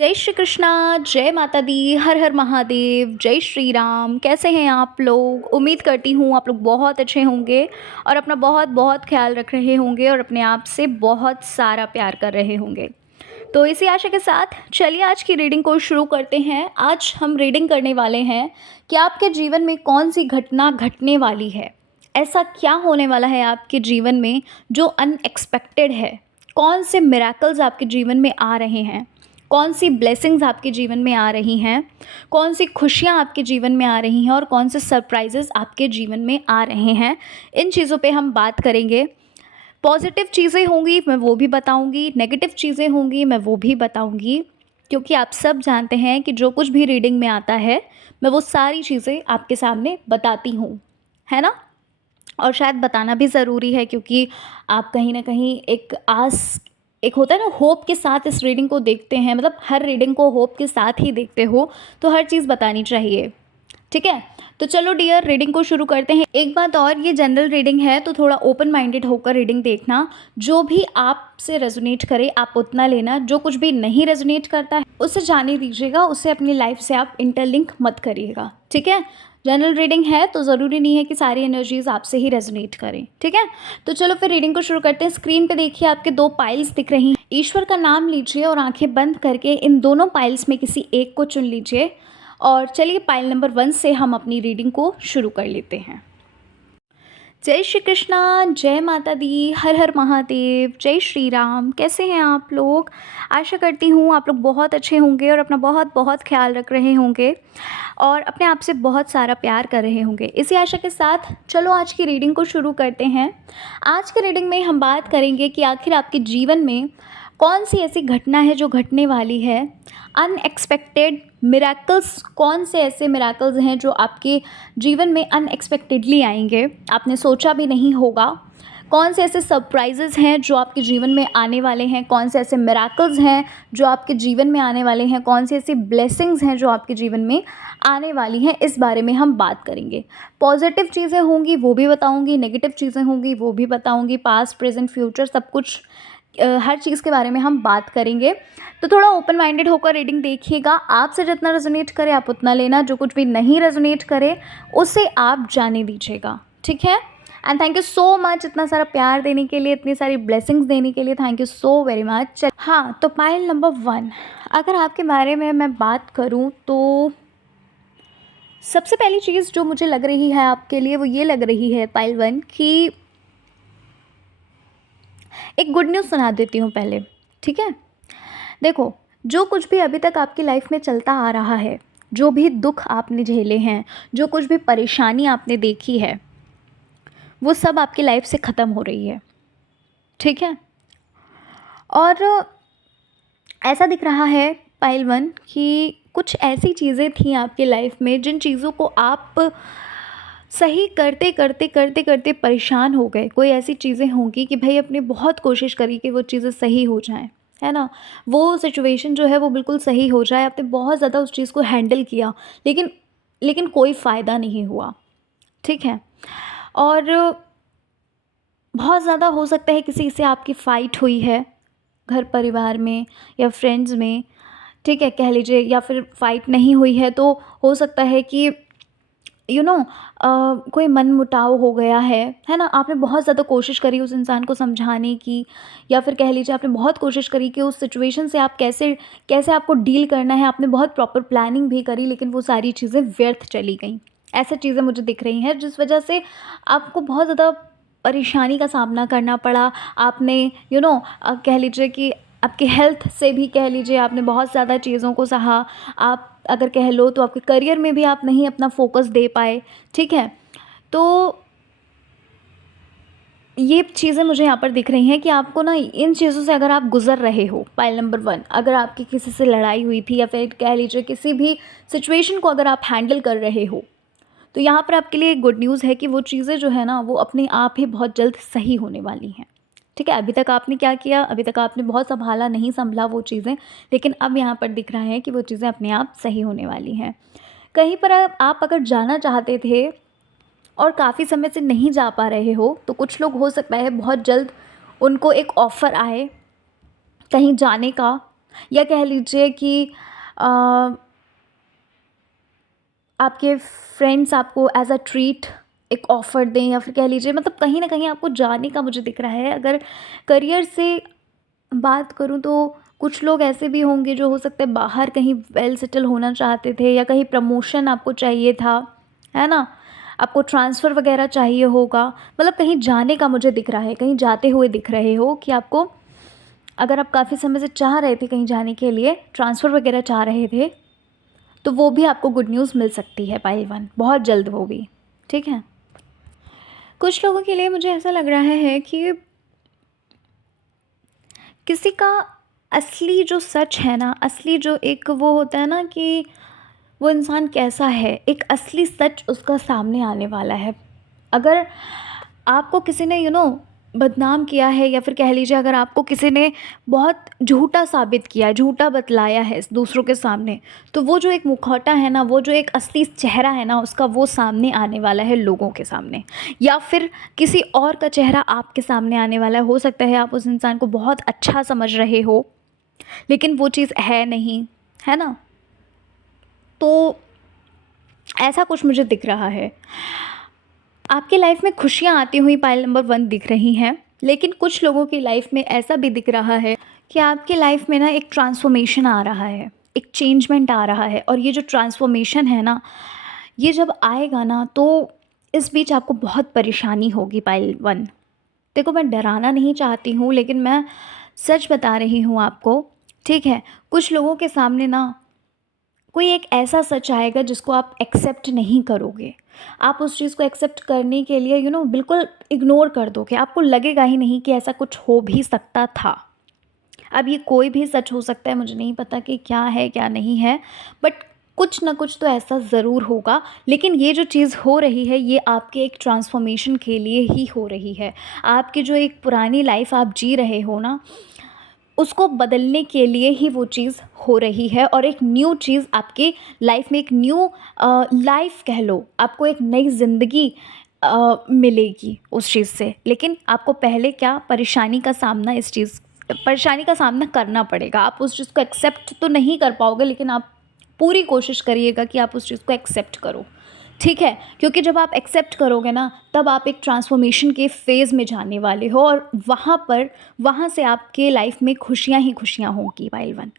जय श्री कृष्णा, जय माता दी, हर हर महादेव, जय श्री राम। कैसे हैं आप लोग? उम्मीद करती हूँ आप लोग बहुत अच्छे होंगे और अपना बहुत बहुत ख्याल रख रहे होंगे और अपने आप से बहुत सारा प्यार कर रहे होंगे। तो इसी आशा के साथ चलिए आज की रीडिंग को शुरू करते हैं। आज हम रीडिंग करने वाले हैं कि आपके जीवन में कौन सी घटना घटने वाली है। ऐसा क्या होने वाला है आपके जीवन में जो अनएक्सपेक्टेड है। कौन से मिरेकल्स आपके जीवन में आ रहे हैं, कौन सी ब्लेसिंग्स आपके जीवन में आ रही हैं, कौन सी खुशियाँ आपके जीवन में आ रही हैं और कौन से सरप्राइजेस आपके जीवन में आ रहे हैं। इन चीज़ों पे हम बात करेंगे। पॉजिटिव चीज़ें होंगी मैं वो भी बताऊंगी, नेगेटिव चीज़ें होंगी मैं वो भी बताऊंगी, क्योंकि आप सब जानते हैं कि जो कुछ भी रीडिंग में आता है मैं वो सारी चीज़ें आपके सामने बताती हूँ, है ना। और शायद बताना भी ज़रूरी है क्योंकि आप कहीं ना कहीं एक होता है ना, होप के साथ इस रीडिंग को देखते हैं, मतलब हर रीडिंग को होप के साथ ही देखते हो, तो हर चीज़ बतानी चाहिए। ठीक है, तो चलो डियर रीडिंग को शुरू करते हैं। एक बात और, ये जनरल रीडिंग है तो थोड़ा ओपन माइंडेड होकर रीडिंग देखना। जो भी आपसे रेजोनेट करे आप उतना लेना, जो कुछ भी नहीं रेजोनेट करता है उसे जाने दीजिएगा, उसे अपनी लाइफ से आप इंटरलिंक मत करिएगा। ठीक है, जनरल रीडिंग है तो ज़रूरी नहीं है कि सारी एनर्जीज आपसे ही रेजोनेट करें। ठीक है, तो चलो फिर रीडिंग को शुरू करते हैं। स्क्रीन पे देखिए आपके दो पाइल्स दिख रही हैं। ईश्वर का नाम लीजिए और आंखें बंद करके इन दोनों पाइल्स में किसी एक को चुन लीजिए और चलिए पाइल नंबर 1 से हम अपनी रीडिंग को शुरू कर लेते हैं। जय श्री कृष्णा, जय माता दी, हर हर महादेव, जय श्री राम। कैसे हैं आप लोग? आशा करती हूँ आप लोग बहुत अच्छे होंगे और अपना बहुत बहुत ख्याल रख रहे होंगे और अपने आप से बहुत सारा प्यार कर रहे होंगे। इसी आशा के साथ चलो आज की रीडिंग को शुरू करते हैं। आज की रीडिंग में हम बात करेंगे कि आखिर आपके जीवन में कौन सी ऐसी घटना है जो घटने वाली है। अनएक्सपेक्टेड मिरेकल्स, कौन से ऐसे मिरेकल्स हैं जो आपके जीवन में अनएक्सपेक्टेडली आएंगे, आपने सोचा भी नहीं होगा। कौन से ऐसे सरप्राइजेज़ हैं जो आपके जीवन में आने वाले हैं, कौन से ऐसे मिरेकल्स हैं जो आपके जीवन में आने वाले हैं, कौन सी ऐसी ब्लेसिंग्स हैं जो आपके जीवन में आने वाली हैं, इस बारे में हम बात करेंगे। पॉजिटिव चीज़ें होंगी वो भी बताऊंगी, नेगेटिव चीज़ें होंगी वो भी बताऊंगी, पास्ट प्रेजेंट फ्यूचर सब कुछ, हर चीज़ के बारे में हम बात करेंगे। तो थोड़ा ओपन माइंडेड होकर रीडिंग देखिएगा। आपसे जितना रेजोनेट करे आप उतना लेना, जो कुछ भी नहीं रेजोनेट करे उसे आप जाने दीजिएगा। ठीक है, and thank you so much इतना सारा प्यार देने के लिए, इतनी सारी ब्लेसिंग्स देने के लिए, thank you so very much. हाँ, तो पाइल नंबर 1, अगर आपके बारे में मैं बात करूँ तो सबसे पहली चीज़ जो मुझे लग रही है आपके लिए वो ये लग रही है पाइल 1 कि एक गुड न्यूज़ सुना देती हूँ पहले। ठीक है, देखो, जो कुछ भी अभी तक आपकी लाइफ में चलता आ रहा है, जो भी दुख आपने झेले हैं, जो कुछ भी परेशानी आपने देखी है, वो सब आपकी लाइफ से ख़त्म हो रही है। ठीक है, और ऐसा दिख रहा है पाइल 1 कि कुछ ऐसी चीज़ें थी आपकी लाइफ में जिन चीज़ों को आप सही करते करते करते करते परेशान हो गए। कोई ऐसी चीज़ें होंगी कि भाई अपने बहुत कोशिश करी कि वो चीज़ें सही हो जाएं, है ना, वो सिचुएशन जो है वो बिल्कुल सही हो जाए, आपने बहुत ज़्यादा उस चीज़ को हैंडल किया, लेकिन लेकिन कोई फ़ायदा नहीं हुआ। ठीक है, और बहुत ज़्यादा हो सकता है किसी से आपकी फ़ाइट हुई है, घर परिवार में या फ्रेंड्स में। ठीक है, कह लीजिए, या फिर फ़ाइट नहीं हुई है तो हो सकता है कि यू नो कोई मनमुटाव हो गया है ना। आपने बहुत ज़्यादा कोशिश करी उस इंसान को समझाने की, या फिर कह लीजिए आपने बहुत कोशिश करी कि उस सिचुएशन से आप कैसे कैसे आपको डील करना है, आपने बहुत प्रॉपर प्लानिंग भी करी, लेकिन वो सारी चीज़ें व्यर्थ चली गई। ऐसी चीज़ें मुझे दिख रही हैं जिस वजह से आपको बहुत ज़्यादा परेशानी का सामना करना पड़ा। आपने कह लीजिए कि आपकी हेल्थ से भी कह लीजिए आपने बहुत ज़्यादा चीज़ों को सहा। आप अगर कह लो तो आपके करियर में भी आप नहीं अपना फोकस दे पाए। ठीक है, तो ये चीज़ें मुझे यहाँ पर दिख रही हैं कि आपको ना इन चीज़ों से अगर आप गुज़र रहे हो, पाइल नंबर 1, अगर आपकी किसी से लड़ाई हुई थी या फिर कह लीजिए किसी भी सिचुएशन को अगर आप हैंडल कर रहे हो, तो यहाँ पर आपके लिए गुड न्यूज़ है कि वो चीज़ें जो है ना वो अपने आप ही बहुत जल्द सही होने वाली हैं। ठीक है, अभी तक आपने क्या किया, अभी तक आपने बहुत संभाला नहीं संभला वो चीज़ें, लेकिन अब यहाँ पर दिख रहा है कि वो चीज़ें अपने आप सही होने वाली हैं। कहीं पर आप अगर जाना चाहते थे और काफ़ी समय से नहीं जा पा रहे हो, तो कुछ लोग हो सकता है बहुत जल्द उनको एक ऑफ़र आए कहीं जाने का, या कह लीजिए कि अ, आपके फ्रेंड्स आपको एज़ अ ट्रीट एक ऑफ़र दें, या फिर कह लीजिए मतलब कहीं न कहीं आपको जाने का मुझे दिख रहा है। अगर करियर से बात करूँ तो कुछ लोग ऐसे भी होंगे जो हो सकता है बाहर कहीं वेल सेटल होना चाहते थे, या कहीं प्रमोशन आपको चाहिए था, है ना? आपको ट्रांसफ़र वग़ैरह चाहिए होगा, मतलब कहीं जाने का मुझे दिख रहा है, कहीं जाते हुए दिख रहे हो कि आपको, अगर आप काफ़ी समय से चाह रहे थे कहीं जाने के लिए, ट्रांसफ़र वग़ैरह चाह रहे थे, तो वो भी आपको गुड न्यूज़ मिल सकती है पाइल 1, बहुत जल्द वो भी, ठीक है? कुछ लोगों के लिए मुझे ऐसा लग रहा है कि किसी का असली जो सच है ना, असली जो एक वो होता है ना कि वो इंसान कैसा है, एक असली सच उसका सामने आने वाला है। अगर आपको किसी ने बदनाम किया है, या फिर कह लीजिए अगर आपको किसी ने बहुत झूठा साबित किया है, झूठा बतलाया है दूसरों के सामने, तो वो जो एक मुखौटा है ना, वो जो एक असली चेहरा है ना उसका, वो सामने आने वाला है लोगों के सामने, या फिर किसी और का चेहरा आपके सामने आने वाला है। हो सकता है आप उस इंसान को बहुत अच्छा समझ रहे हो, लेकिन वो चीज़ है नहीं, है ना? तो ऐसा कुछ मुझे दिख रहा है। आपकी लाइफ में खुशियाँ आती हुई पाइल नंबर 1 दिख रही हैं, लेकिन कुछ लोगों की लाइफ में ऐसा भी दिख रहा है कि आपकी लाइफ में ना एक ट्रांसफ़ॉर्मेशन आ रहा है, एक चेंजमेंट आ रहा है, और ये जो ट्रांसफ़ॉर्मेशन है ना, ये जब आएगा ना तो इस बीच आपको बहुत परेशानी होगी पाइल 1। देखो, मैं डराना नहीं चाहती हूँ, लेकिन मैं सच बता रही हूँ आपको, ठीक है? कुछ लोगों के सामने ना कोई एक ऐसा सच आएगा जिसको आप एक्सेप्ट नहीं करोगे। आप उस चीज़ को एक्सेप्ट करने के लिए बिल्कुल इग्नोर कर दोगे। आपको लगेगा ही नहीं कि ऐसा कुछ हो भी सकता था। अब ये कोई भी सच हो सकता है, मुझे नहीं पता कि क्या है, क्या नहीं है, बट कुछ ना कुछ तो ऐसा ज़रूर होगा। लेकिन ये जो चीज़ हो रही है, ये आपके एक ट्रांसफ़ॉर्मेशन के लिए ही हो रही है। आपकी जो एक पुरानी लाइफ़ आप जी रहे हो ना, उसको बदलने के लिए ही वो चीज़ हो रही है, और एक न्यू चीज़ आपकी लाइफ में, एक न्यू लाइफ कह लो, आपको एक नई ज़िंदगी मिलेगी उस चीज़ से। लेकिन आपको पहले क्या परेशानी का सामना करना पड़ेगा। आप उस चीज़ को एक्सेप्ट तो नहीं कर पाओगे, लेकिन आप पूरी कोशिश करिएगा कि आप उस चीज़ को एक्सेप्ट करो, ठीक है? क्योंकि जब आप एक्सेप्ट करोगे ना, तब आप एक ट्रांसफ़ॉर्मेशन के फ़ेज़ में जाने वाले हो, और वहाँ से आपके लाइफ में खुशियाँ ही खुशियाँ होंगी पाइल 1,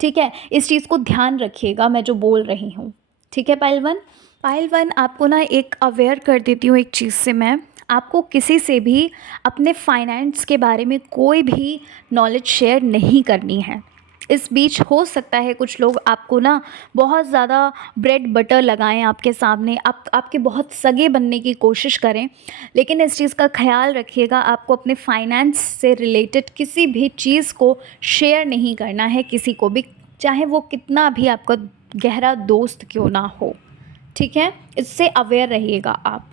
ठीक है? इस चीज़ को ध्यान रखिएगा, मैं जो बोल रही हूँ, ठीक है पाइल 1? पाइल 1, आपको ना एक अवेयर कर देती हूँ एक चीज़ से मैं, आपको किसी से भी अपने फाइनेंस के बारे में कोई भी नॉलेज शेयर नहीं करनी है। इस बीच हो सकता है कुछ लोग आपको ना बहुत ज़्यादा ब्रेड बटर लगाएं आपके सामने, आपके बहुत सगे बनने की कोशिश करें, लेकिन इस चीज़ का ख़्याल रखिएगा, आपको अपने फाइनेंस से रिलेटेड किसी भी चीज़ को शेयर नहीं करना है किसी को भी, चाहे वो कितना भी आपका गहरा दोस्त क्यों ना हो, ठीक है? इससे अवेयर रहिएगा आप।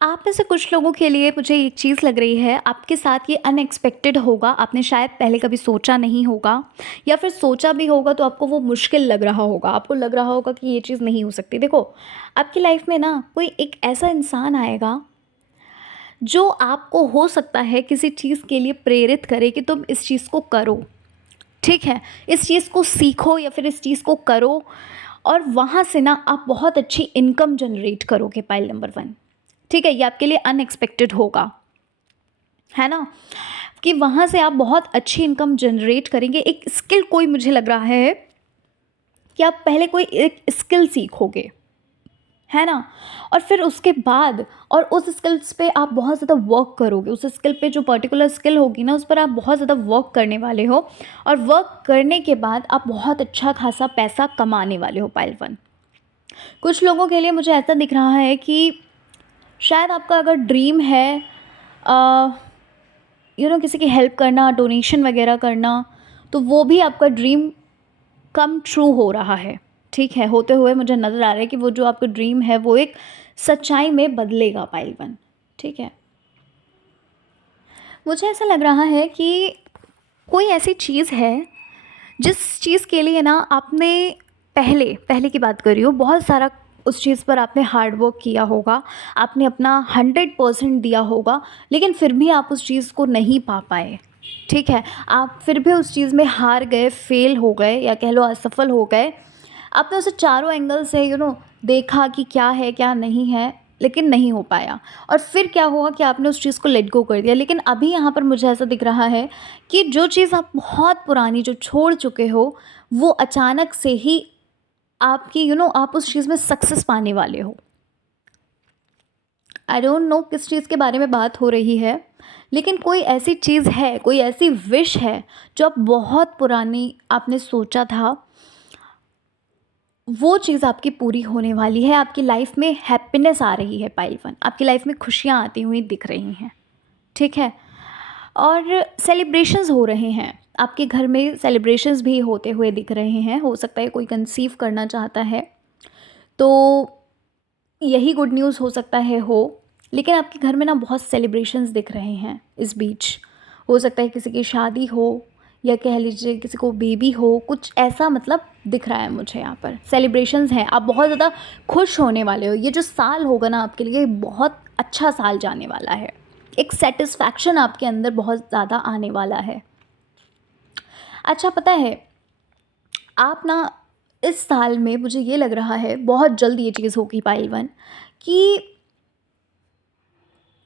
आप में से कुछ लोगों के लिए मुझे एक चीज़ लग रही है, आपके साथ ये अनएक्सपेक्टेड होगा, आपने शायद पहले कभी सोचा नहीं होगा, या फिर सोचा भी होगा तो आपको वो मुश्किल लग रहा होगा, आपको लग रहा होगा कि ये चीज़ नहीं हो सकती। देखो, आपकी लाइफ में ना कोई एक ऐसा इंसान आएगा जो आपको हो सकता है किसी चीज़ के लिए प्रेरित करे कि तुम इस चीज़ को करो, ठीक है? इस चीज़ को सीखो या फिर इस चीज़ को करो, और वहाँ से ना आप बहुत अच्छी इनकम जनरेट करोगे पाइल नंबर 1, ठीक है? ये आपके लिए अनएक्सपेक्टेड होगा, है ना? कि वहाँ से आप बहुत अच्छी इनकम जनरेट करेंगे। एक स्किल कोई मुझे लग रहा है कि आप पहले कोई एक स्किल सीखोगे, है ना? और फिर उसके बाद, और उस स्किल्स पे आप बहुत ज़्यादा वर्क करोगे, उस स्किल पे जो पर्टिकुलर स्किल होगी ना, उस पर आप बहुत ज़्यादा वर्क करने वाले हो, और वर्क करने के बाद आप बहुत अच्छा खासा पैसा कमाने वाले हो पाइल 1। कुछ लोगों के लिए मुझे ऐसा दिख रहा है कि शायद आपका अगर ड्रीम है किसी की हेल्प करना, डोनेशन वगैरह करना, तो वो भी आपका ड्रीम कम ट्रू हो रहा है, ठीक है? होते हुए मुझे नज़र आ रहा है कि वो जो आपका ड्रीम है वो एक सच्चाई में बदलेगा पाइल 1, ठीक है? मुझे ऐसा लग रहा है कि कोई ऐसी चीज़ है जिस चीज़ के लिए ना आपने पहले पहले की बात कर रही हूँ, बहुत सारा उस चीज़ पर आपने हार्ड वर्क किया होगा, आपने अपना 100% दिया होगा, लेकिन फिर भी आप उस चीज़ को नहीं पा पाए, ठीक है? आप फिर भी उस चीज़ में हार गए, फ़ेल हो गए या कह लो असफल हो गए। आपने उसे चारों एंगल से देखा कि क्या है, क्या नहीं है, लेकिन नहीं हो पाया। और फिर क्या हुआ कि आपने उस चीज़ को लेट गो कर दिया। लेकिन अभी यहाँ पर मुझे ऐसा दिख रहा है कि जो चीज़ आप बहुत पुरानी जो छोड़ चुके हो, वो अचानक से ही आपकी आप उस चीज़ में सक्सेस पाने वाले हो। आई डोंट नो किस चीज़ के बारे में बात हो रही है, लेकिन कोई ऐसी चीज़ है, कोई ऐसी विश है जो आप बहुत पुरानी आपने सोचा था, वो चीज़ आपकी पूरी होने वाली है। आपकी लाइफ में हैप्पीनेस आ रही है पाइल 1, आपकी लाइफ में खुशियाँ आती हुई दिख रही हैं, ठीक है? और सेलिब्रेशंस हो रहे हैं, आपके घर में सेलिब्रेशंस भी होते हुए दिख रहे हैं। हो सकता है कोई कंसीव करना चाहता है, तो यही गुड न्यूज़ हो सकता है हो। लेकिन आपके घर में ना बहुत सेलिब्रेशंस दिख रहे हैं इस बीच। हो सकता है किसी की शादी हो या कह लीजिए किसी को बेबी हो, कुछ ऐसा मतलब दिख रहा है मुझे यहाँ पर। सेलिब्रेशंस हैं, आप बहुत ज़्यादा खुश होने वाले हो। ये जो साल होगा ना आपके लिए बहुत अच्छा साल जाने वाला है। एक सैटिस्फैक्शन आपके अंदर बहुत ज़्यादा आने वाला है। अच्छा पता है, आप ना इस साल में मुझे ये लग रहा है बहुत जल्द ये चीज़ होगी पाइल 1 कि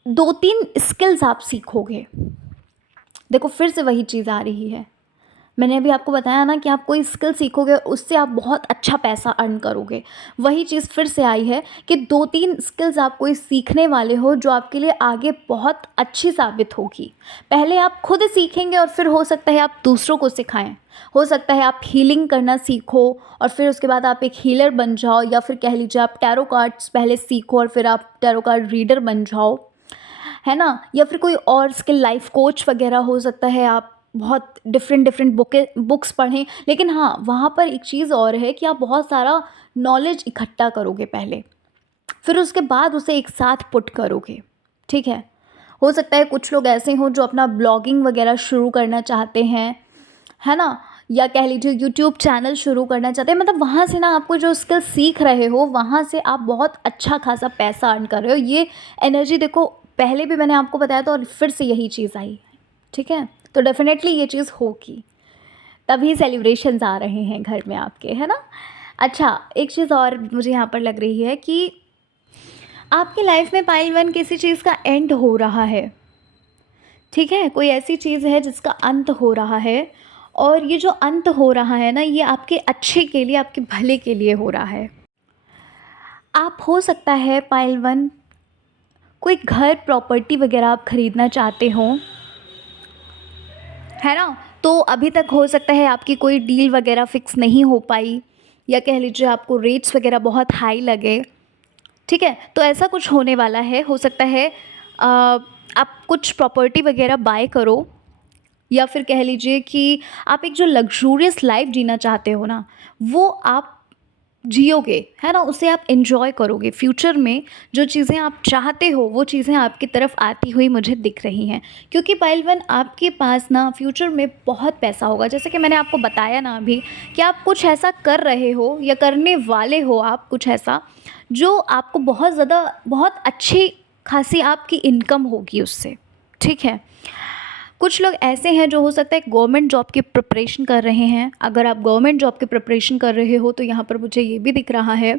2-3 स्किल्स आप सीखोगे। देखो फिर से वही चीज़ आ रही है। मैंने अभी आपको बताया ना कि आप कोई स्किल सीखोगे, उससे आप बहुत अच्छा पैसा अर्न करोगे। वही चीज़ फिर से आई है कि 2-3 स्किल्स आप कोई सीखने वाले हो जो आपके लिए आगे बहुत अच्छी साबित होगी। पहले आप खुद सीखेंगे और फिर हो सकता है आप दूसरों को सिखाएँ। हो सकता है आप हीलिंग करना सीखो और फिर उसके बाद आप एक हीलर बन जाओ, या फिर कह लीजिए आप टैरो कार्ड्स पहले सीखो और फिर आप टैरो कार्ड रीडर बन जाओ। है ना? या फिर कोई और स्किल, लाइफ कोच वगैरह हो सकता है। आप बहुत डिफरेंट डिफरेंट बुक्स पढ़ें। लेकिन हाँ, वहाँ पर एक चीज़ और है कि आप बहुत सारा नॉलेज इकट्ठा करोगे पहले, फिर उसके बाद उसे एक साथ पुट करोगे, ठीक है? हो सकता है कुछ लोग ऐसे हों जो अपना ब्लॉगिंग वगैरह शुरू करना चाहते हैं, है ना? या कह लीजिए यूट्यूब चैनल शुरू करना चाहते हैं। मतलब वहाँ से ना आपको जो स्किल सीख रहे हो, वहाँ से आप बहुत अच्छा खासा पैसा अर्न कर रहे हो। ये एनर्जी देखो, पहले भी मैंने आपको बताया था और फिर से यही चीज़ आई, ठीक है? तो डेफ़िनेटली ये चीज़ होगी, तभी सेलिब्रेशंस आ रहे हैं घर में आपके, है ना? अच्छा, एक चीज़ और मुझे यहाँ पर लग रही है कि आपकी लाइफ़ में पाइल 1 किसी चीज़ का एंड हो रहा है, ठीक है? कोई ऐसी चीज़ है जिसका अंत हो रहा है, और ये जो अंत हो रहा है ना, ये आपके अच्छे के लिए, आपके भले के लिए हो रहा है। आप हो सकता है पाइल 1 कोई घर, प्रॉपर्टी वग़ैरह आप ख़रीदना चाहते हों, है ना? तो अभी तक हो सकता है आपकी कोई डील वग़ैरह फ़िक्स नहीं हो पाई, या कह लीजिए आपको रेट्स वग़ैरह बहुत हाई लगे, ठीक है? तो ऐसा कुछ होने वाला है। हो सकता है आप कुछ प्रॉपर्टी वग़ैरह बाय करो, या फिर कह लीजिए कि आप एक जो लग्ज़ूरियस लाइफ़ जीना चाहते हो ना, वो आप जियोगे, है ना? उसे आप एन्जॉय करोगे। फ्यूचर में जो चीज़ें आप चाहते हो, वो चीज़ें आपकी तरफ आती हुई मुझे दिख रही हैं। क्योंकि पाइल 1 आपके पास ना फ्यूचर में बहुत पैसा होगा। जैसे कि मैंने आपको बताया ना अभी कि आप कुछ ऐसा कर रहे हो या करने वाले हो आप कुछ ऐसा, जो आपको बहुत ज़्यादा, बहुत अच्छी खासी आपकी इनकम होगी उससे, ठीक है? कुछ लोग ऐसे हैं जो हो सकता है गवर्नमेंट जॉब की प्रिपरेशन कर रहे हैं। अगर आप गवर्नमेंट जॉब की प्रिपरेशन कर रहे हो तो यहाँ पर मुझे ये भी दिख रहा है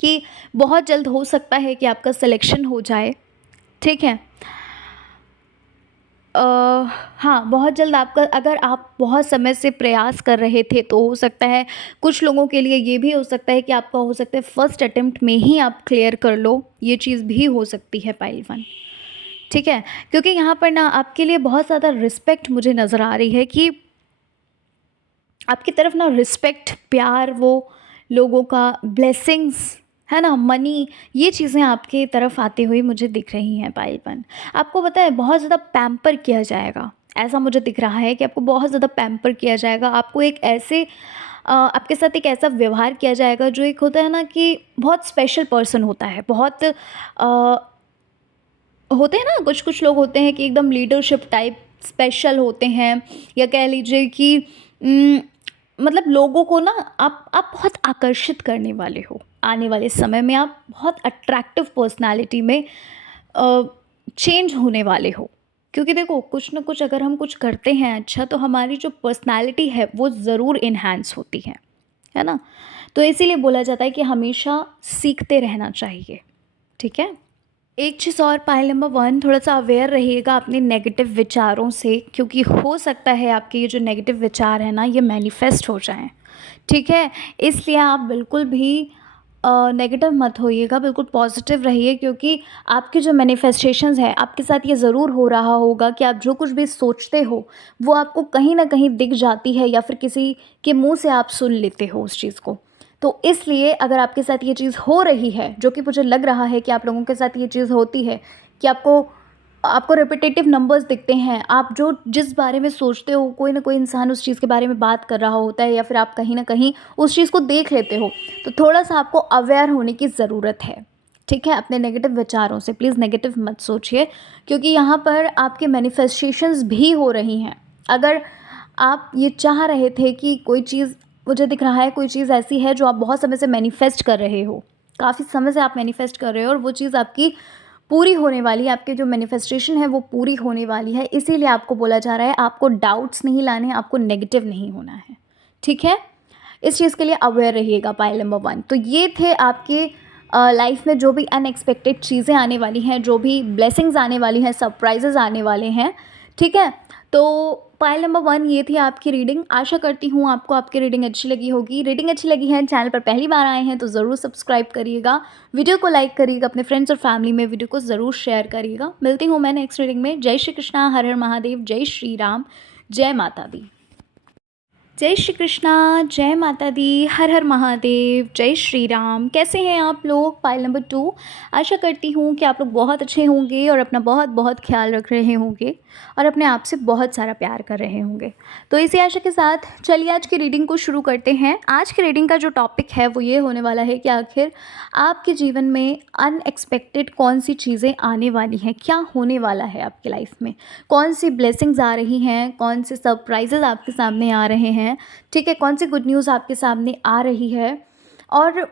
कि बहुत जल्द हो सकता है कि आपका सिलेक्शन हो जाए, ठीक है? अ, हाँ, बहुत जल्द आपका, अगर आप बहुत समय से प्रयास कर रहे थे तो हो सकता है, कुछ लोगों के लिए ये भी हो सकता है कि आपका हो सकता है फर्स्ट अटेम्प्ट में ही आप क्लियर कर लो। ये चीज़ भी हो सकती है पाइल 1, ठीक है? क्योंकि यहाँ पर ना आपके लिए बहुत ज़्यादा रिस्पेक्ट मुझे नज़र आ रही है कि आपकी तरफ ना रिस्पेक्ट, प्यार, वो लोगों का ब्लेसिंग्स, है ना, मनी, ये चीज़ें आपकी तरफ आती हुई मुझे दिख रही हैं पाइल 1। आपको पता है बहुत ज़्यादा पैम्पर किया जाएगा, ऐसा मुझे दिख रहा है कि आपको बहुत ज़्यादा पैम्पर किया जाएगा। आपको एक ऐसे आपके साथ एक ऐसा व्यवहार किया जाएगा जो एक होता है ना कि बहुत स्पेशल पर्सन होता है, बहुत होते हैं ना, कुछ-कुछ लोग होते हैं कि एकदम लीडरशिप टाइप स्पेशल होते हैं, या कह लीजिए कि उम, मतलब लोगों को ना आप बहुत आकर्षित करने वाले हो। आने वाले समय में आप बहुत अट्रैक्टिव पर्सनैलिटी में अ, चेंज होने वाले हो। क्योंकि देखो कुछ ना कुछ अगर हम कुछ करते हैं अच्छा, तो हमारी जो पर्सनैलिटी है वो ज़रूर इन्हांस होती है ना? तो इसीलिए बोला जाता है कि हमेशा सीखते रहना चाहिए, ठीक है? एक चीज़ और, पाइल नंबर 1, थोड़ा-सा अवेयर रहिएगा अपने नेगेटिव विचारों से, क्योंकि हो सकता है आपके ये जो नेगेटिव विचार हैं ना, ये मैनिफेस्ट हो जाएँ, ठीक है? इसलिए आप बिल्कुल भी नेगेटिव मत होइएगा, बिल्कुल पॉजिटिव रहिए, क्योंकि आपकी जो मैनिफेस्टेशंस हैं, आपके साथ ये ज़रूर हो रहा होगा कि आप जो कुछ भी सोचते हो, वो आपको कहीं न कहीं दिख जाती है या फिर किसी के मुँह से आप सुन लेते हो उस चीज़ को। तो इसलिए अगर आपके साथ ये चीज़ हो रही है, जो कि मुझे लग रहा है कि आप लोगों के साथ ये चीज़ होती है, कि आपको आपको रिपिटेटिव नंबर्स दिखते हैं, आप जो जिस बारे में सोचते हो, कोई ना कोई इंसान उस चीज़ के बारे में बात कर रहा होता है या फिर आप कहीं न कहीं उस चीज़ को देख लेते हो, तो थोड़ा-सा आपको अवेयर होने की ज़रूरत है, ठीक है? अपने नेगेटिव विचारों से प्लीज़ नेगेटिव मत सोचिए, क्योंकि यहाँ पर आपके मैनिफेस्टेशंस भी हो रही हैं। अगर आप ये चाह रहे थे कि कोई चीज़, मुझे दिख रहा है कोई चीज़ ऐसी है जो आप बहुत समय से मैनिफेस्ट कर रहे हो, काफ़ी समय से आप मैनिफेस्ट कर रहे हो और वो चीज़ आपकी पूरी होने वाली है, आपकी जो मैनिफेस्टेशन है वो पूरी होने वाली है, इसीलिए आपको बोला जा रहा है आपको डाउट्स नहीं लाने हैं, आपको नेगेटिव नहीं होना है, ठीक है? इस चीज़ के लिए अवेयर रहिएगा, पाइल नंबर 1। तो ये थे आपके लाइफ में जो भी अनएक्सपेक्टेड चीज़ें आने वाली हैं, जो भी ब्लेसिंग्स आने वाली हैं, सरप्राइजेस आने वाले हैं, ठीक है? तो पाइल नंबर 1 ये थी आपकी रीडिंग। आशा करती हूँ आपको आपकी रीडिंग अच्छी लगी होगी। रीडिंग अच्छी लगी है, चैनल पर पहली बार आए हैं तो ज़रूर सब्सक्राइब करिएगा, वीडियो को लाइक करिएगा, अपने फ्रेंड्स और फैमिली में वीडियो को ज़रूर शेयर करिएगा। मिलती हूँ मैं नेक्स्ट रीडिंग में। जय श्री कृष्णा, हर हर महादेव, जय श्री राम, जय माता दी। जय श्री कृष्णा, जय माता दी, हर हर महादेव, जय श्री राम। कैसे हैं आप लोग? पाइल नंबर 2, आशा करती हूँ कि आप लोग बहुत अच्छे होंगे और अपना बहुत बहुत ख्याल रख रहे होंगे और अपने आप से बहुत सारा प्यार कर रहे होंगे। तो इसी आशा के साथ चलिए आज की रीडिंग को शुरू करते हैं। आज की रीडिंग का जो टॉपिक है वो ये होने वाला है कि आखिर आपके जीवन में अनएक्सपेक्टेड कौन सी चीज़ें आने वाली हैं, क्या होने वाला है आपकी लाइफ में, कौन सी ब्लेसिंग्स आ रही हैं, कौन से सरप्राइजेज़ आपके सामने आ रहे हैं, ठीक है? कौन सी गुड न्यूज़ आपके सामने आ रही है और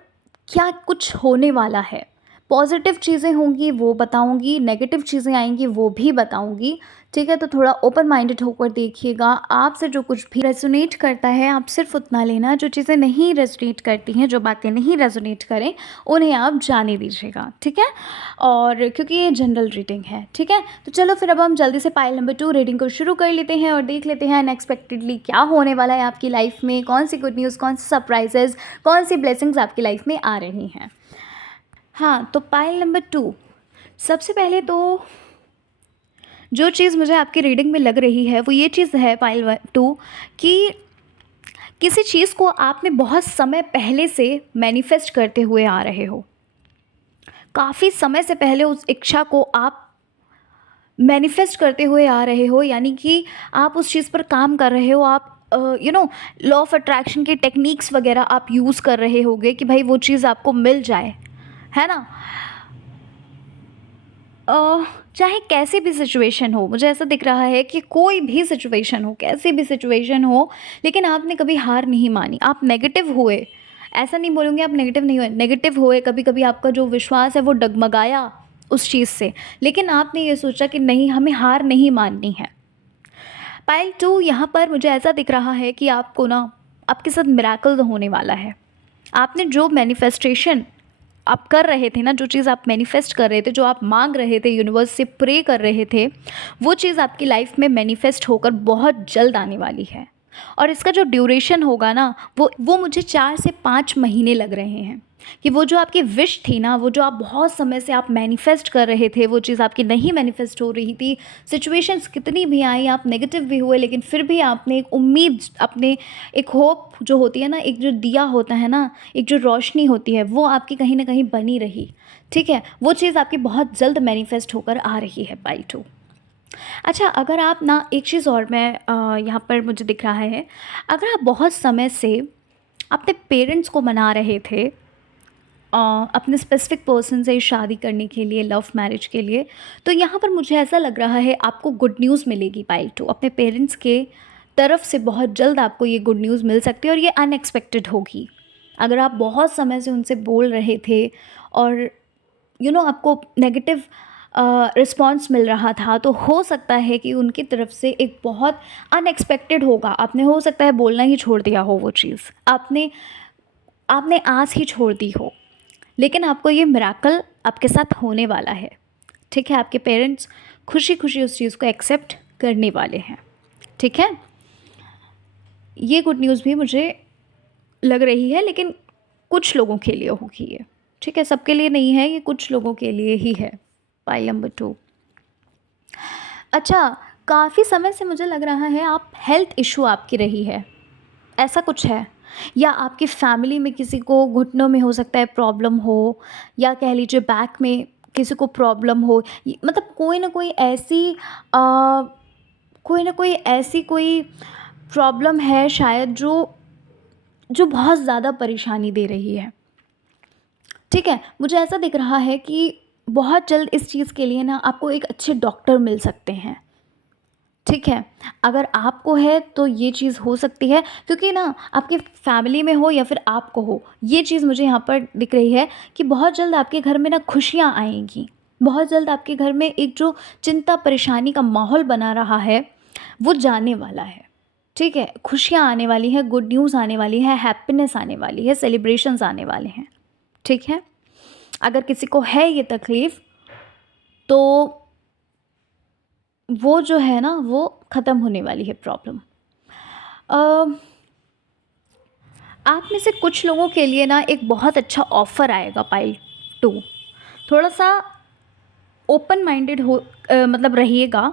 क्या कुछ होने वाला है। पॉजिटिव चीज़ें होंगी वो बताऊंगी, नेगेटिव चीज़ें आएंगी वो भी बताऊंगी, ठीक है? तो थोड़ा ओपन माइंडेड होकर देखिएगा। आपसे जो कुछ भी रेजोनेट करता है आप सिर्फ उतना लेना, जो चीज़ें नहीं रेजोनेट करती हैं, जो बातें नहीं रेजोनेट करें उन्हें आप जाने दीजिएगा, ठीक है? और क्योंकि ये जनरल रीडिंग है, ठीक है? तो चलो फिर अब हम जल्दी से पाइल नंबर 2 रीडिंग को शुरू कर लेते हैं और देख लेते हैं अनएक्सपेक्टेडली क्या होने वाला है आपकी लाइफ में, कौन सी गुड न्यूज़, कौन से सरप्राइजेज़, कौन सी ब्लेसिंग्स आपकी लाइफ में आ रही हैं। हाँ, तो पाइल नंबर 2, सबसे पहले तो जो चीज़ मुझे आपकी रीडिंग में लग रही है वो ये चीज़ है, पाइल 2, कि किसी चीज़ को आपने बहुत समय पहले से मैनिफेस्ट करते हुए आ रहे हो। काफ़ी समय से पहले उस इच्छा को आप मैनिफेस्ट करते हुए आ रहे हो, यानी कि आप उस चीज़ पर काम कर रहे हो। आप लॉ ऑफ अट्रैक्शन के टेक्निक्स वगैरह आप यूज़ कर रहे होगे कि भाई वो चीज़ आपको मिल जाए, है ना? चाहे कैसी भी सिचुएशन हो, मुझे ऐसा दिख रहा है कि कोई भी सिचुएशन हो, कैसी भी सिचुएशन हो, लेकिन आपने कभी हार नहीं मानी। आप नेगेटिव हुए, ऐसा नहीं बोलूँगी आप नेगेटिव नहीं हुए, नेगेटिव हुए, कभी-कभी आपका जो विश्वास है वो डगमगाया उस चीज़ से, लेकिन आपने ये सोचा कि नहीं, हमें हार नहीं माननी है। पाइल 2, यहाँ पर मुझे ऐसा दिख रहा है कि आपको ना आपके साथ मिरेकल होने वाला है। आपने जो मैनिफेस्टेशन आप कर रहे थे ना, जो चीज़ आप मैनिफेस्ट कर रहे थे, जो आप मांग रहे थे, यूनिवर्स से प्रे कर रहे थे, वो चीज़ आपकी लाइफ में मैनिफेस्ट होकर बहुत जल्द आने वाली है। और इसका जो ड्यूरेशन होगा ना, वो मुझे 4 से 5 महीने लग रहे हैं, कि वो जो आपकी विश थी ना, वो जो आप बहुत समय से आप मैनिफेस्ट कर रहे थे, वो चीज़ आपकी नहीं मैनिफेस्ट हो रही थी। सिचुएशंस कितनी भी आई, आप नेगेटिव भी हुए, लेकिन फिर भी आपने एक उम्मीद, अपने एक होप जो होती है ना, एक जो दिया होता है ना, एक जो रोशनी होती है, वो आपकी कहीं ना कहीं बनी रही, ठीक है? वो चीज़ आपकी बहुत जल्द मैनिफेस्ट होकर आ रही है, पाइल 2। अच्छा, अगर आप ना एक चीज़ और मैं यहाँ पर मुझे दिख रहा है, अगर आप बहुत समय से अपने पेरेंट्स को मना रहे थे अपने स्पेसिफिक पर्सन से शादी करने के लिए, लव मैरिज के लिए, तो यहाँ पर मुझे ऐसा लग रहा है आपको गुड न्यूज़ मिलेगी, पाइल 2। अपने पेरेंट्स के तरफ से बहुत जल्द आपको ये गुड न्यूज़ मिल सकती है और ये अनएक्सपेक्टेड होगी। अगर आप बहुत समय से उनसे बोल रहे थे और आपको नेगेटिव रिस्पॉन्स मिल रहा था, तो हो सकता है कि उनकी तरफ से एक बहुत अनएक्सपेक्टेड होगा। आपने हो सकता है बोलना ही छोड़ दिया हो वो चीज़, आपने आपने आस ही छोड़ दी हो, लेकिन आपको ये मिरेकल आपके साथ होने वाला है। ठीक है, आपके पेरेंट्स खुशी खुशी उस चीज़ को एक्सेप्ट करने वाले हैं। ठीक है, ये गुड न्यूज़ भी मुझे लग रही है, लेकिन कुछ लोगों के लिए होगी ये। ठीक है, सबके लिए नहीं है, ये कुछ लोगों के लिए ही है। Pile number 2। अच्छा, काफ़ी समय से मुझे लग रहा है आप हेल्थ इशू आपकी रही है, ऐसा कुछ है? या आपकी फैमिली में किसी को घुटनों में हो सकता है प्रॉब्लम हो, या कह लीजिए बैक में किसी को प्रॉब्लम हो, मतलब कोई ना कोई ऐसी कोई प्रॉब्लम है शायद जो जो बहुत ज़्यादा परेशानी दे रही है। ठीक है, मुझे ऐसा दिख रहा है कि बहुत जल्द इस चीज़ के लिए ना आपको एक अच्छे डॉक्टर मिल सकते हैं। ठीक है, अगर आपको है तो ये चीज़ हो सकती है, क्योंकि ना आपके फैमिली में हो या फिर आपको हो, ये चीज़ मुझे यहाँ पर दिख रही है कि बहुत जल्द आपके घर में ना खुशियाँ आएंगी। बहुत जल्द आपके घर में एक जो चिंता परेशानी का माहौल बना रहा है वो जाने वाला है। ठीक है, खुशियाँ आने वाली हैं, गुड न्यूज़ आने वाली है, हैप्पीनेस आने वाली है, सेलिब्रेशंस आने वाले हैं। ठीक है, अगर किसी को है ये तकलीफ़, तो वो जो है ना वो ख़त्म होने वाली है प्रॉब्लम। अ, आप में से कुछ लोगों के लिए ना एक बहुत अच्छा ऑफ़र आएगा पाइल 2। थोड़ा-सा ओपन माइंडेड मतलब रहिएगा।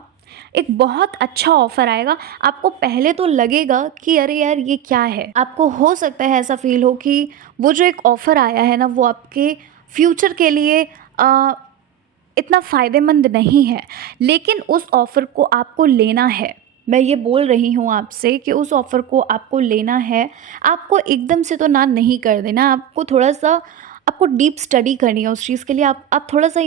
एक बहुत अच्छा ऑफ़र आएगा। आपको पहले तो लगेगा कि अरे यार ये क्या है? आपको हो सकता है ऐसा फ़ील हो कि वो जो एक ऑफ़र आया है ना वो आपके फ्यूचर के लिए अ, इतना फ़ायदेमंद नहीं है, लेकिन उस ऑफ़र को आपको लेना है। मैं ये बोल रही हूँ आपसे कि उस ऑफ़र को आपको लेना है। आपको एकदम से तो ना नहीं कर देना, आपको थोड़ा-सा आपको डीप स्टडी करनी है उस चीज़ के लिए। आप थोड़ा-सा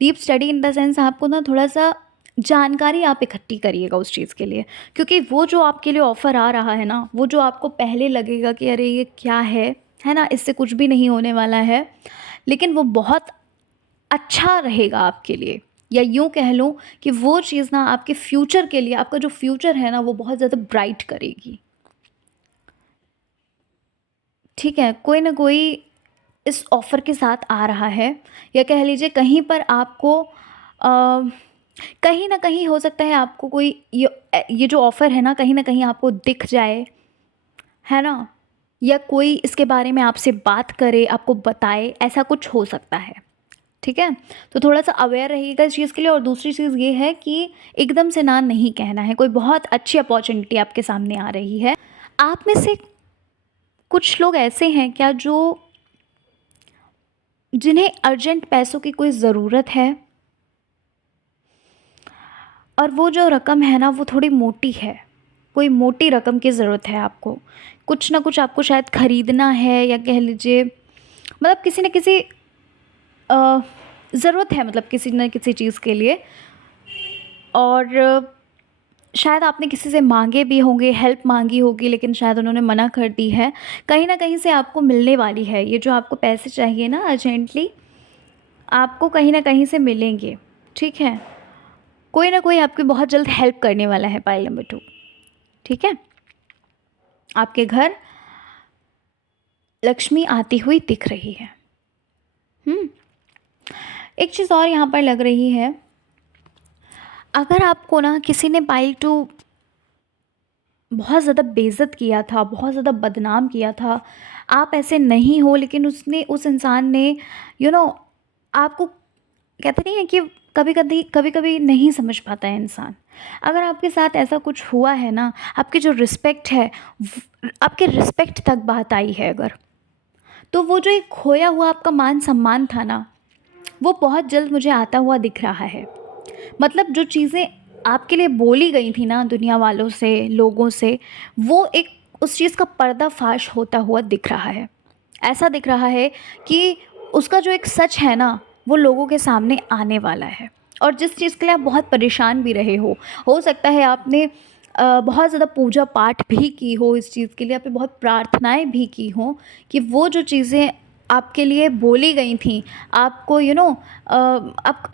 deep study in the sense आपको ना थोड़ा-सा जानकारी आप इकट्ठी करिएगा उस चीज़ के लिए। क्योंकि वो जो आपके लिए ऑफ़र आ रहा है ना, वो जो आपको पहले लगेगा कि अरे ये क्या है ना? इससे कुछ भी नहीं होने वाला है, लेकिन वो बहुत अच्छा रहेगा आपके लिए, या यूँ कह लूँ कि वो चीज़ ना आपके फ्यूचर के लिए, आपका जो फ्यूचर है ना वो बहुत ज़्यादा ब्राइट करेगी। ठीक है, कोई ना कोई इस ऑफ़र के साथ आ रहा है, या कह लीजिए कहीं पर आपको कहीं न कहीं हो सकता है आपको कोई ये जो ऑफ़र है ना कहीं न कहीं आपको दिख जाए, है ना? या कोई इसके बारे में आपसे बात करे, आपको बताए, ऐसा कुछ हो सकता है। ठीक है? तो थोड़ा-सा अवेयर रहिएगा इस चीज़ के लिए, और दूसरी चीज़ ये है कि एकदम से ना नहीं कहना है, कोई बहुत अच्छी अपॉर्च्युनिटी आपके सामने आ रही है। आप में से कुछ लोग ऐसे हैं क्या जो जिन्हें अर्जेंट पैसों की कोई ज़रूरत है, और वो जो रकम है ना वो थोड़ी मोटी है, कोई मोटी रकम की ज़रूरत है आपको। कुछ ना कुछ आपको शायद खरीदना है, या कह लीजिए मतलब किसी न किसी ज़रूरत है, मतलब किसी न किसी चीज़ के लिए, और शायद आपने किसी से माँगे भी होंगे, हेल्प माँगी होगी, लेकिन शायद उन्होंने मना कर दी है। कहीं न कहीं से आपको मिलने वाली है, ये जो आपको पैसे चाहिए ना अर्जेंटली, आपको कहीं न कहीं से मिलेंगे। ठीक है? कोई ना कोई आपकी बहुत जल्द हेल्प करने वाला है पाइल नंबर 2। ठीक है? आपके घर लक्ष्मी आती हुई दिख रही है। हुँ? एक चीज़ और यहाँ पर लग रही है, अगर आपको ना किसी ने पाइल 2 बहुत ज़्यादा बेइज़्ज़त किया था, बहुत ज़्यादा बदनाम किया था, आप ऐसे नहीं हो, लेकिन उसने उस इंसान ने यू नो आपको, कहते नहीं है कि कभी-कभी नहीं समझ पाता है इंसान। अगर आपके साथ ऐसा कुछ हुआ है ना, आपकी जो रिस्पेक्ट है, आपके रिस्पेक्ट तक बात आई है अगर, तो वो जो एक खोया हुआ आपका मान-सम्मान था ना, वो बहुत जल्द मुझे आता हुआ दिख रहा है। मतलब जो चीज़ें आपके लिए बोली गई थी ना दुनिया वालों से, लोगों से, वो एक उस चीज़ का पर्दाफ़ाश होता हुआ दिख रहा है। ऐसा दिख रहा है कि उसका जो एक सच है ना, वो लोगों के सामने आने वाला है। और जिस चीज़ के लिए आप बहुत परेशान भी रहे हो सकता है आपने बहुत ज़्यादा पूजा-पाठ भी की हो इस चीज़ के लिए, आपने बहुत प्रार्थनाएँ भी की हों कि वो जो चीज़ें आपके लिए बोली गई थी, आपको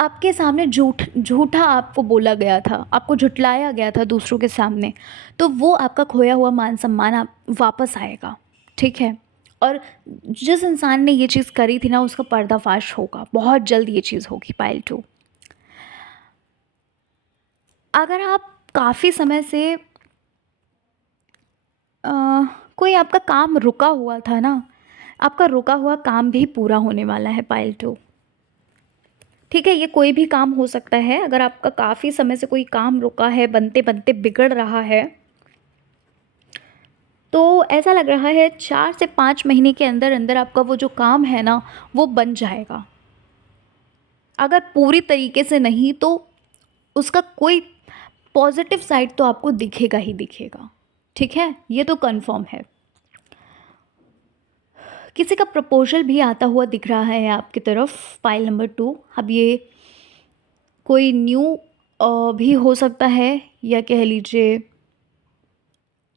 आपके सामने झूठा आपको बोला गया था, आपको झुठलाया गया था दूसरों के सामने, तो वो आपका खोया हुआ मान-सम्मान आप वापस आएगा, ठीक है? और जिस इंसान ने ये चीज़ करी थी ना, उसका पर्दाफ़ाश होगा, बहुत जल्द ये चीज़ होगी पायल 2। अगर आप काफ़ी समय से अ, कोई आपका काम रुका हुआ था ना, आपका रुका हुआ काम भी पूरा होने वाला है पायल 2। ठीक है, ये कोई भी काम हो सकता है। अगर आपका काफ़ी समय से कोई काम रुका है, बनते-बनते बिगड़ रहा है, तो ऐसा लग रहा है 4 से 5 महीने के अंदर-अंदर आपका वो जो काम है ना, वो बन जाएगा। अगर पूरी तरीके से नहीं तो उसका कोई पॉज़िटिव साइड तो आपको दिखेगा ही दिखेगा। ठीक है? ये तो कन्फ़र्म है। किसी का प्रपोज़ल भी आता हुआ दिख रहा है आपकी तरफ, पाइल नंबर 2। अब ये कोई न्यू भी हो सकता है, या कह लीजिए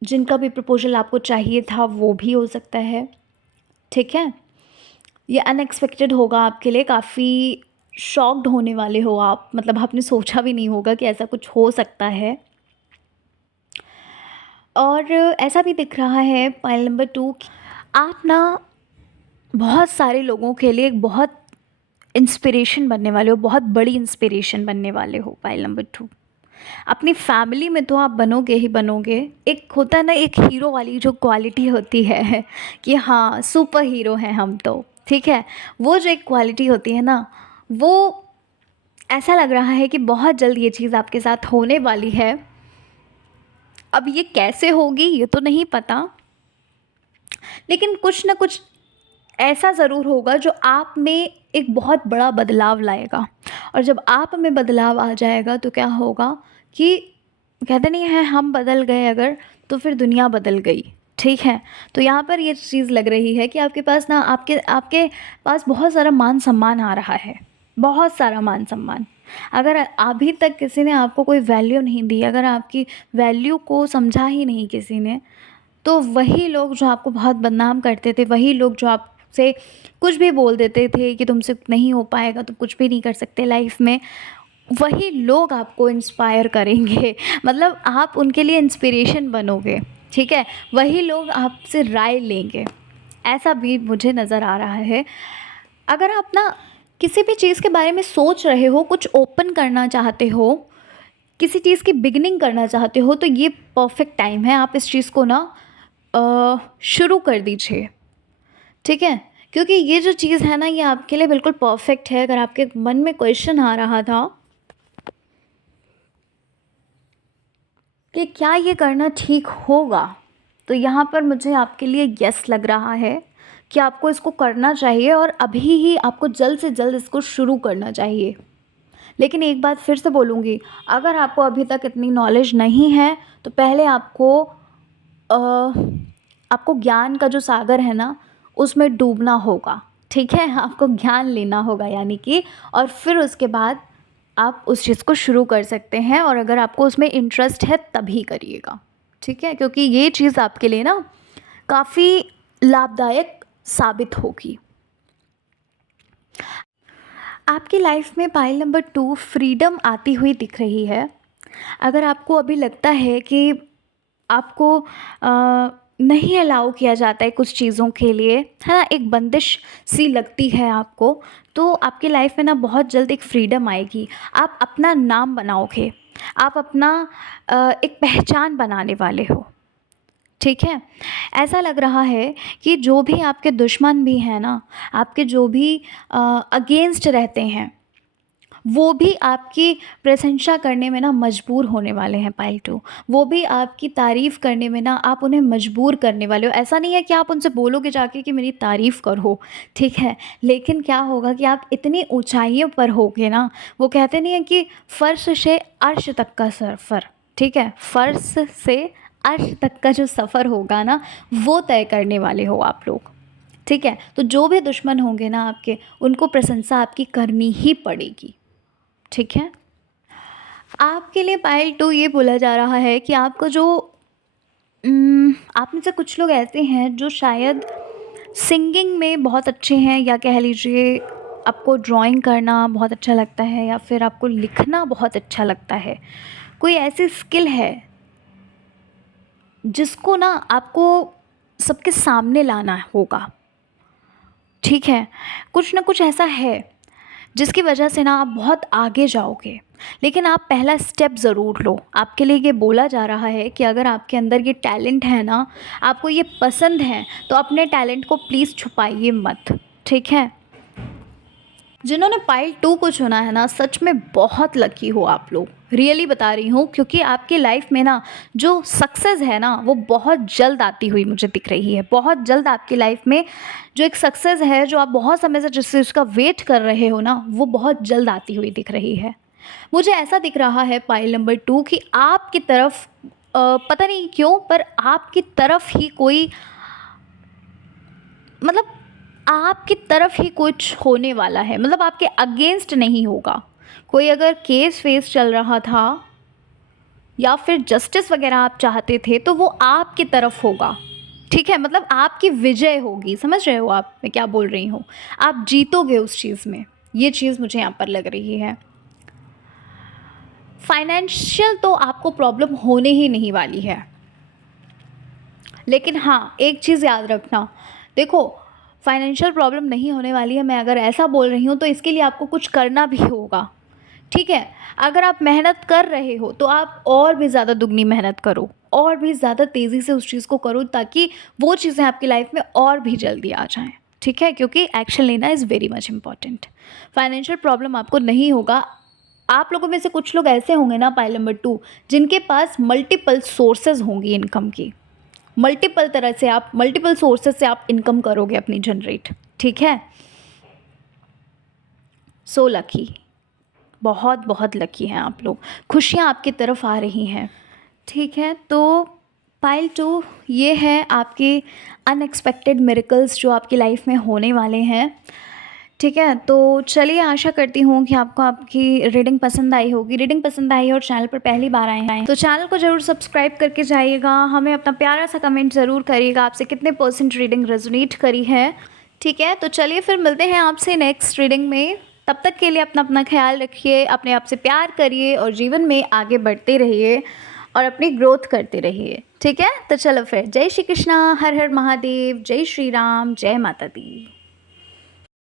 जिनका भी प्रपोज़ल आपको चाहिए था वो भी हो सकता है, ठीक है? ये अनएक्सपेक्टेड होगा आपके लिए, काफ़ी शॉक्ड होने वाले हो आप, मतलब आपने सोचा भी नहीं होगा कि ऐसा कुछ हो सकता है। और ऐसा भी दिख रहा है पाइल नंबर 2, आप ना बहुत सारे लोगों के लिए एक बहुत इंस्पिरेशन बनने वाले हो, बहुत बड़ी इंस्पिरेशन बनने वाले हो पाइल नंबर 2। अपनी फैमिली में तो आप बनोगे ही बनोगे। एक होता है ना, एक हीरो वाली जो क्वालिटी होती है कि हाँ, सुपर हीरो हैं हम तो, ठीक है? वो जो एक क्वालिटी होती है ना, वो ऐसा लग रहा है कि बहुत जल्द ये चीज़ आपके साथ होने वाली है। अब ये कैसे होगी ये तो नहीं पता, लेकिन कुछ ना कुछ ऐसा ज़रूर होगा जो आप में एक बहुत बड़ा बदलाव लाएगा। और जब आप में बदलाव आ जाएगा तो क्या होगा कि कहते नहीं है, हम बदल गए अगर तो फिर दुनिया बदल गई, ठीक है? तो यहाँ पर ये चीज़ लग रही है कि आपके पास ना, आपके आपके पास बहुत सारा मान सम्मान आ रहा है, बहुत सारा मान सम्मान। अगर अभी तक किसी ने आपको कोई वैल्यू नहीं दी, अगर आपकी वैल्यू को समझा ही नहीं किसी ने, तो वही लोग जो आपको बहुत बदनाम करते थे, वही लोग जो आपसे कुछ भी बोल देते थे कि तुमसे नहीं हो पाएगा, तुम कुछ भी नहीं कर सकते लाइफ में, वही लोग आपको इंस्पायर करेंगे। मतलब आप उनके लिए इंस्पिरेशन बनोगे, ठीक है? वही लोग आपसे राय लेंगे, ऐसा भी मुझे नज़र आ रहा है। अगर आप ना किसी भी चीज़ के बारे में सोच रहे हो, कुछ ओपन करना चाहते हो, किसी चीज़ की बिगिनिंग करना चाहते हो, तो ये परफेक्ट टाइम है, आप इस चीज़ को ना शुरू कर दीजिए, ठीक है? क्योंकि ये जो चीज़ है ना, ये आपके लिए बिल्कुल परफेक्ट है। अगर आपके मन में क्वेश्चन आ रहा था कि क्या ये करना ठीक होगा, तो यहाँ पर मुझे आपके लिए यस लग रहा है कि आपको इसको करना चाहिए, और अभी ही आपको जल्द से जल्द इसको शुरू करना चाहिए। लेकिन एक बात फिर से बोलूँगी, अगर आपको अभी तक इतनी नॉलेज नहीं है, तो पहले अ, आपको ज्ञान का जो सागर है ना, उसमें डूबना होगा, ठीक है? आपको ज्ञान लेना होगा यानी कि, और फिर उसके बाद आप उस चीज़ को शुरू कर सकते हैं, और अगर आपको उसमें इंटरेस्ट है तभी करिएगा, ठीक है? क्योंकि ये चीज़ आपके लिए ना काफ़ी लाभदायक साबित होगी। आपकी लाइफ में पाइल नंबर 2 फ्रीडम आती हुई दिख रही है। अगर आपको अभी लगता है कि आपको नहीं अलाउ किया जाता है कुछ चीज़ों के लिए, है ना? एक बंदिश सी लगती है आपको, तो आपकी लाइफ में ना बहुत जल्द एक फ्रीडम आएगी। आप अपना नाम बनाओगे, आप अपना एक पहचान बनाने वाले हो, ठीक है? ऐसा लग रहा है कि जो भी आपके दुश्मन भी हैं ना, आपके जो भी अगेंस्ट रहते हैं, वो भी आपकी प्रशंसा करने में ना मजबूर होने वाले हैं पाइल 2। वो भी आपकी तारीफ़ करने में ना, आप उन्हें मजबूर करने वाले हो। ऐसा नहीं है कि आप उनसे बोलोगे जाके कि मेरी तारीफ़ करो, ठीक है? लेकिन क्या होगा कि आप इतनी ऊँचाइयों पर होगे ना, वो कहते नहीं है कि फ़र्श से अर्श तक का सफ़र, ठीक है? फ़र्श से अर्श तक का जो सफ़र होगा ना, वो तय करने वाले हो आप लोग, ठीक है? तो जो भी दुश्मन होंगे ना आपके, उनको प्रशंसा आपकी करनी ही पड़ेगी, ठीक है? आपके लिए पाइल 2 ये बोला जा रहा है कि आपको जो आप में से कुछ लोग ऐसे हैं जो शायद सिंगिंग में बहुत अच्छे हैं, या कह लीजिए आपको ड्राइंग करना बहुत अच्छा लगता है, या फिर आपको लिखना बहुत अच्छा लगता है। कोई ऐसी स्किल है जिसको ना आपको सबके सामने लाना होगा, ठीक है? कुछ ना कुछ ऐसा है जिसकी वजह से ना आप बहुत आगे जाओगे, लेकिन आप पहला स्टेप ज़रूर लो। आपके लिए ये बोला जा रहा है कि अगर आपके अंदर ये टैलेंट है ना, आपको ये पसंद है, तो अपने टैलेंट को प्लीज़ छुपाइए मत, ठीक है? जिन्होंने पाइल 2 को चुना है ना, सच में बहुत लकी हो आप लोग, रियली बता रही हूँ, क्योंकि आपकी लाइफ में ना जो सक्सेस है ना वो बहुत जल्द आती हुई मुझे दिख रही है। बहुत जल्द आपकी लाइफ में जो एक सक्सेस है, जो आप बहुत समय से जिस चीज़ का वेट कर रहे हो ना, वो बहुत जल्द आती हुई दिख रही है। मुझे ऐसा दिख रहा है पाइल नंबर 2 कि आपकी तरफ पता नहीं क्यों, पर आपकी तरफ ही कोई, मतलब आपकी तरफ ही कुछ होने वाला है, मतलब आपके अगेंस्ट नहीं होगा। कोई अगर केस फेस चल रहा था या फिर जस्टिस वगैरह आप चाहते थे, तो वो आपकी तरफ होगा, ठीक है? मतलब आपकी विजय होगी, समझ रहे हो आप मैं क्या बोल रही हूँ? आप जीतोगे उस चीज़ में, ये चीज़ मुझे यहाँ पर लग रही है। फाइनेंशियल तो आपको प्रॉब्लम होने ही नहीं वाली है, लेकिन हाँ एक चीज़ याद रखना, देखो फाइनेंशियल प्रॉब्लम नहीं होने वाली है, मैं अगर ऐसा बोल रही हूँ तो इसके लिए आपको कुछ करना भी होगा, ठीक है? अगर आप मेहनत कर रहे हो तो आप और भी ज़्यादा दुगनी मेहनत करो, और भी ज़्यादा तेज़ी से उस चीज़ को करो, ताकि वो चीज़ें आपकी लाइफ में और भी जल्दी आ जाएं, ठीक है? क्योंकि एक्शन लेना is very much important. Financial problem आपको नहीं होगा। आप लोगों में से कुछ लोग ऐसे होंगे ना पाइल नंबर 2, जिनके पास मल्टीपल सोर्सेज होंगी इनकम की, मल्टीपल तरह से आप मल्टीपल सोर्सेज से आप इनकम करोगे अपनी जनरेट, ठीक है? सो लकी, बहुत बहुत लकी हैं आप लोग, खुशियाँ आपकी तरफ आ रही हैं, ठीक है? तो पाइल 2 ये है आपके अनएक्सपेक्टेड मिरेकल्स जो आपकी लाइफ में होने वाले हैं, ठीक है? तो चलिए, आशा करती हूँ कि आपको आपकी रीडिंग पसंद आई होगी। रीडिंग पसंद आई और चैनल पर पहली बार आए हैं तो चैनल को ज़रूर सब्सक्राइब करके जाइएगा। हमें अपना प्यारा सा कमेंट ज़रूर करिएगा, आपसे कितने % रीडिंग रेजोनेट करी है, ठीक है? तो चलिए फिर मिलते हैं आपसे नेक्स्ट रीडिंग में। तब तक के लिए अपना अपना ख्याल रखिए, अपने आप से प्यार करिए और जीवन में आगे बढ़ते रहिए और अपनी ग्रोथ करते रहिए, ठीक है? तो चलो फिर, जय श्री कृष्णा, हर हर महादेव, जय श्री राम, जय माता दी।